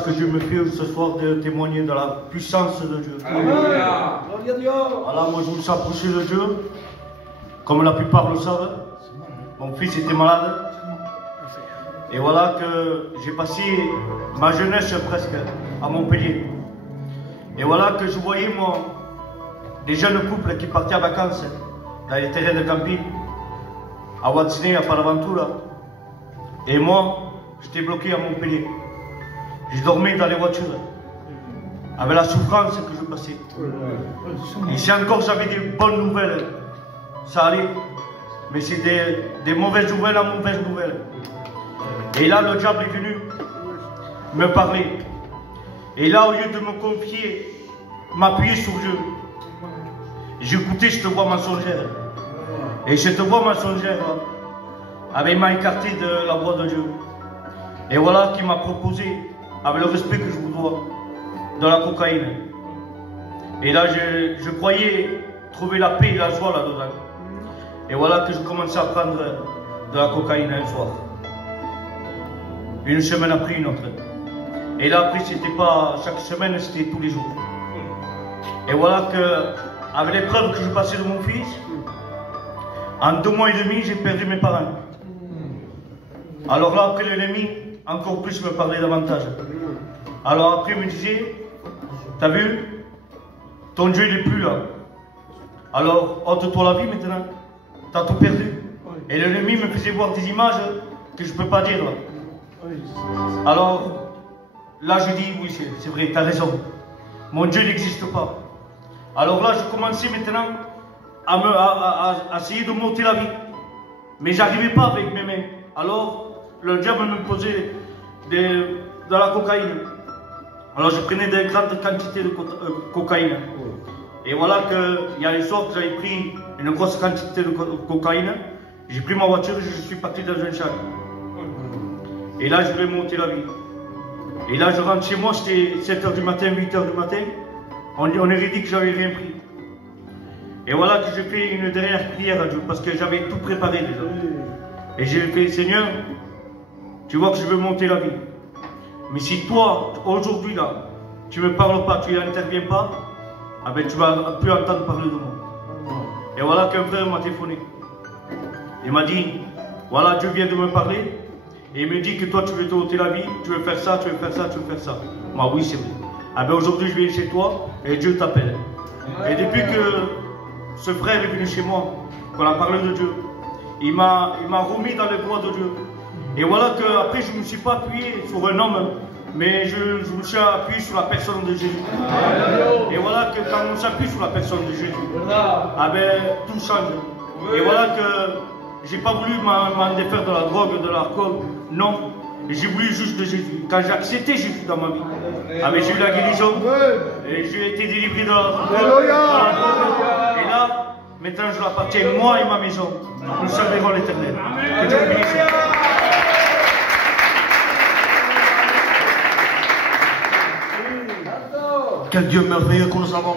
Que Dieu me fait ce soir de témoigner de la puissance de Dieu. Alléluia. Alors moi je me suis approché de Dieu, comme la plupart le savent. Mon fils était malade. Et voilà que j'ai passé ma jeunesse presque à Montpellier. Et voilà que je voyais moi, des jeunes couples qui partaient en vacances dans les terrains de camping, à Watsonnet, à Palaventura. Et moi, j'étais bloqué à Montpellier. Je dormais dans les voitures, avec la souffrance que je passais. Et si encore j'avais des bonnes nouvelles, ça allait. Mais c'est des mauvaises nouvelles en mauvaises nouvelles. Et là, le diable est venu me parler. Et là, au lieu de me confier, m'appuyer sur Dieu, j'écoutais cette voix mensongère. Et cette voix mensongère avait m'a écarté de la voix de Dieu. Et voilà qui m'a proposé, avec le respect que je vous dois, de la cocaïne. Et là, je croyais trouver la paix et la joie là-dedans. Et voilà que je commençais à prendre de la cocaïne un soir. Une semaine après une autre. Et là, après, c'était pas chaque semaine, c'était tous les jours. Et voilà que, avec l'épreuve que je passais de mon fils, en 2 mois et demi, j'ai perdu mes parents. Alors là, après l'ennemi, encore plus me parlait davantage. Alors après, il me disait, t'as vu, ton Dieu il n'est plus là. Alors, ôte-toi la vie maintenant, t'as tout perdu. Et l'ennemi me faisait voir des images que je ne peux pas dire là. Alors, là je dis, oui c'est vrai, t'as raison. Mon Dieu n'existe pas. Alors là, je commençais maintenant à essayer de m'ôter la vie. Mais j'arrivais pas avec mes mains. Alors, le diable me posait de la cocaïne. Alors je prenais des grandes quantités de cocaïne. Et voilà qu'il y a les soirs que j'avais pris une grosse quantité de cocaïne. J'ai pris ma voiture et je suis parti dans un champ. Et là je voulais monter la vie. Et là je rentre chez moi, c'était 7h du matin, 8h du matin. On aurait dit que j'avais rien pris. Et voilà que j'ai fait une dernière prière à Dieu parce que j'avais tout préparé déjà. Et j'ai fait, Seigneur, tu vois que je veux monter la vie. Mais si toi, aujourd'hui là, tu ne me parles pas, tu n'interviens pas, ah ben, tu ne vas plus entendre parler de moi. Et voilà qu'un frère m'a téléphoné. Il m'a dit, voilà, Dieu vient de me parler. Et il me dit que toi, tu veux te ôter la vie, tu veux faire ça, tu veux faire ça, tu veux faire ça. Moi, oui, c'est vrai. Ah ben, aujourd'hui, je viens chez toi et Dieu t'appelle. Et depuis que ce frère est venu chez moi, qu'on a parlé de Dieu, il m'a remis dans les voies de Dieu. Et voilà qu'après, je ne me suis pas appuyé sur un homme, mais je me suis appuyé sur la personne de Jésus. Et voilà que quand on s'appuie sur la personne de Jésus, ah ben, tout change. Et voilà que j'ai pas voulu m'en défaire de la drogue, de l'alcool, non. J'ai voulu juste de Jésus. Quand j'ai accepté Jésus dans ma vie, ah ben, j'ai eu la guérison, et j'ai été délivré de la drogue. Et là, maintenant, je l'appartiens, moi et ma maison. Nous servirons l'Éternel. Que Dieu vous bénisse. Quel Dieu merveilleux que nous avons.